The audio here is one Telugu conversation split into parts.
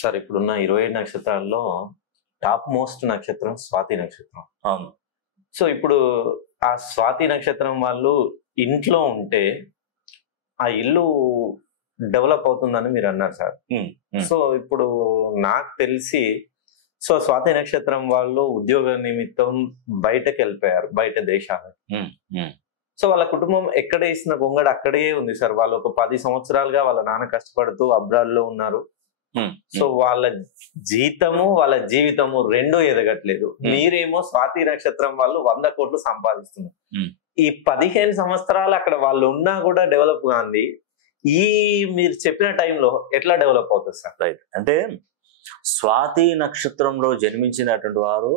సార్ ఇప్పుడున్న 27 నక్షత్రాల్లో టాప్ మోస్ట్ నక్షత్రం స్వాతి నక్షత్రం. అవును. సో ఇప్పుడు ఆ స్వాతి నక్షత్రం వాళ్ళు ఇంట్లో ఉంటే ఆ ఇల్లు డెవలప్ అవుతుందని మీరు అన్నారు సార్. సో ఇప్పుడు నాకు తెలిసి స్వాతి నక్షత్రం వాళ్ళు ఉద్యోగ నిమిత్తం బయటకు వెళ్ళిపోయారు, బయట దేశాలకు. సో వాళ్ళ కుటుంబం ఎక్కడ వేసిన గొంగడ అక్కడే ఉంది సార్. వాళ్ళు ఒక 10 సంవత్సరాలుగా వాళ్ళ నాన్న కష్టపడుతూ అబ్రాడ్ లో ఉన్నారు. సో వాళ్ళ జీతము వాళ్ళ జీవితము రెండూ ఎదగట్లేదు. మీరేమో స్వాతి నక్షత్రం వాళ్ళు 100 కోట్లు సంపాదిస్తున్నారు. ఈ 15 సంవత్సరాలు అక్కడ వాళ్ళు ఉన్నా కూడా డెవలప్ కాంది. ఈ మీరు చెప్పిన టైంలో ఎట్లా డెవలప్ అవుతుంది సార్? రైట్. అంటే స్వాతి నక్షత్రంలో జన్మించినటువంటి వారు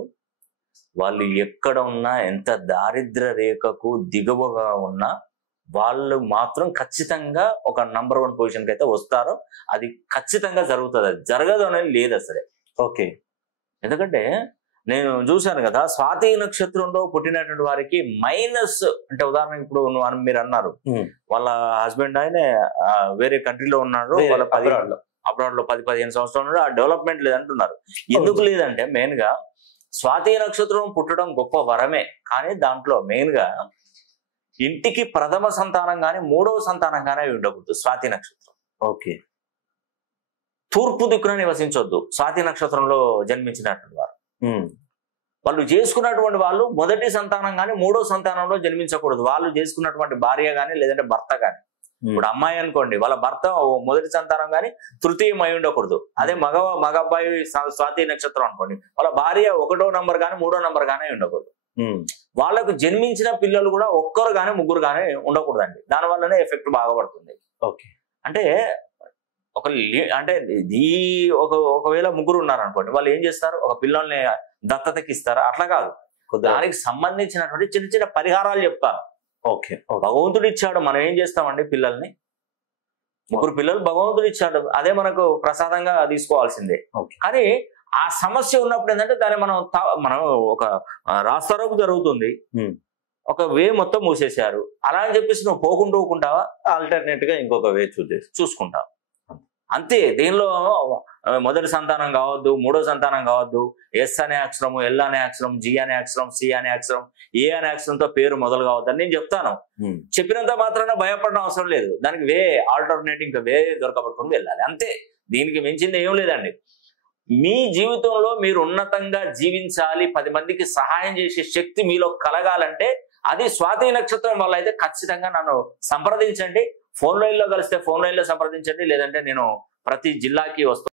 వాళ్ళు ఎక్కడ ఉన్నా, ఎంత దారిద్ర రేఖకు దిగువగా ఉన్నా, వాళ్ళు మాత్రం ఖచ్చితంగా ఒక నంబర్ 1 పొజిషన్కి అయితే వస్తారు. అది ఖచ్చితంగా జరుగుతుంది. అది జరగదు అనేది లేదు అసలే. ఓకే. ఎందుకంటే నేను చూశాను కదా, స్వాతి నక్షత్రంలో పుట్టినటువంటి వారికి మైనస్ అంటే ఉదాహరణకి ఇప్పుడు మీరు అన్నారు వాళ్ళ హస్బెండ్ ఆయన వేరే కంట్రీలో ఉన్నాడు, వాళ్ళ అబ్రాడ్ లో 10-15 సంవత్సరాలు ఉన్నాడు, ఆ డెవలప్మెంట్ లేదంటున్నారు. ఎందుకు లేదంటే మెయిన్ గా స్వాతి నక్షత్రం పుట్టడం గొప్ప వరమే, కానీ దాంట్లో మెయిన్ గా ఇంటికి ప్రథమ సంతానం గాని మూడవ సంతానం గానీ ఉండకూడదు స్వాతి నక్షత్రం. ఓకే. తూర్పు దిక్కున నివసించొద్దు స్వాతి నక్షత్రంలో జన్మించినటువంటి వారు. వాళ్ళు చేసుకున్నటువంటి వాళ్ళు మొదటి సంతానం గాని మూడో సంతానంలో జన్మించకూడదు. వాళ్ళు చేసుకున్నటువంటి భార్య గాని లేదంటే భర్త గాని, ఇప్పుడు అమ్మాయి అనుకోండి, వాళ్ళ భర్త మొదటి సంతానం గాని తృతీయం అయి ఉండకూడదు. అదే మగ అబ్బాయి స్వాతి నక్షత్రం అనుకోండి, వాళ్ళ భార్య 1వ నంబర్ గాని 3వ నంబర్ గానీ ఉండకూడదు. వాళ్ళకు జన్మించిన పిల్లలు కూడా 1 గాని 3 గానీ ఉండకూడదండి. దాని వల్లనే ఎఫెక్ట్ బాగా పడుతుంది. ఓకే. అంటే అంటే ఒకవేళ 3 ఉన్నారనుకోండి, వాళ్ళు ఏం చేస్తారు, ఒక పిల్లల్ని దత్తతకి ఇస్తారా? అట్లా కాదు, దానికి సంబంధించినటువంటి చిన్న చిన్న పరిహారాలు చెప్తారు. ఓకే. భగవంతుడు ఇచ్చాడు, మనం ఏం చేస్తామండి, పిల్లల్ని 3 పిల్లలు భగవంతుడు ఇచ్చాడు, అదే మనకు ప్రసాదంగా తీసుకోవాల్సిందే. కానీ ఆ సమస్య ఉన్నప్పుడు ఏంటంటే దాన్ని మనం ఒక రాస్తారోకు జరుగుతుంది, ఒక వే మొత్తం మూసేశారు, అలా అని చెప్పేసి నువ్వు పోకుంటావా? ఆల్టర్నేట్ గా ఇంకొక వే చూసుకుంటావు అంతే. దీనిలో మొదటి సంతానం కావద్దు, 3వ సంతానం కావద్దు, ఎస్ అనే అక్షరం, ఎల్ అనే అక్షరం, జి అనే అక్షరం, సి అనే అక్షరం, ఏ అనే అక్షరంతో పేరు మొదలు కావద్దు అని నేను చెప్తాను. చెప్పినంత మాత్రాన భయపడడం అవసరం లేదు. దానికి వే ఆల్టర్నేటివ్ ఇంకా వే దొరకబట్టుకుని వెళ్ళాలి అంతే. దీనికి మించింది ఏం లేదండి. మీ జీవితంలో మీరు ఉన్నతంగా జీవించాలి, 10 మందికి సహాయం చేసే శక్తి మీలో కలగాలంటే అది స్వాతి నక్షత్రం వల్ల అయితే ఖచ్చితంగా నన్ను సంప్రదించండి. ఫోన్ లైన్లో కలిస్తే ఫోన్ లైన్లో సంప్రదించండి, లేదంటే నేను ప్రతి జిల్లాకి వస్తాను.